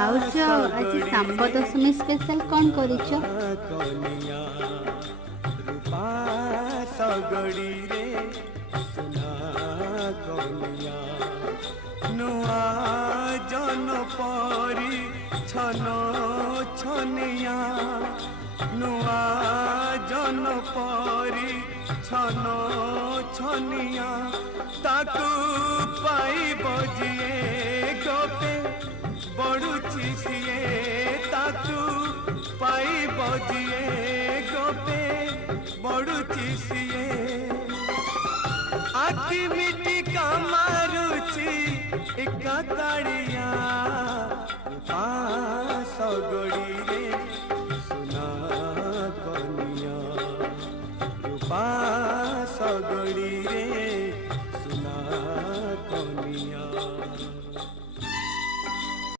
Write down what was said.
भाउज आज सांब दशमी स्पेशल कौन करिଛ? रूपा सगड़ी रे सुना कनिया नुआ जन परी छन छनिया नुआ जन परी छन छनिया ताकू पाई बजिए गोपे बड़ुची सिए ताकू पाई बजिए गोपे बड़ुची सिए आखि मिटी का मारुची एक ताड़िया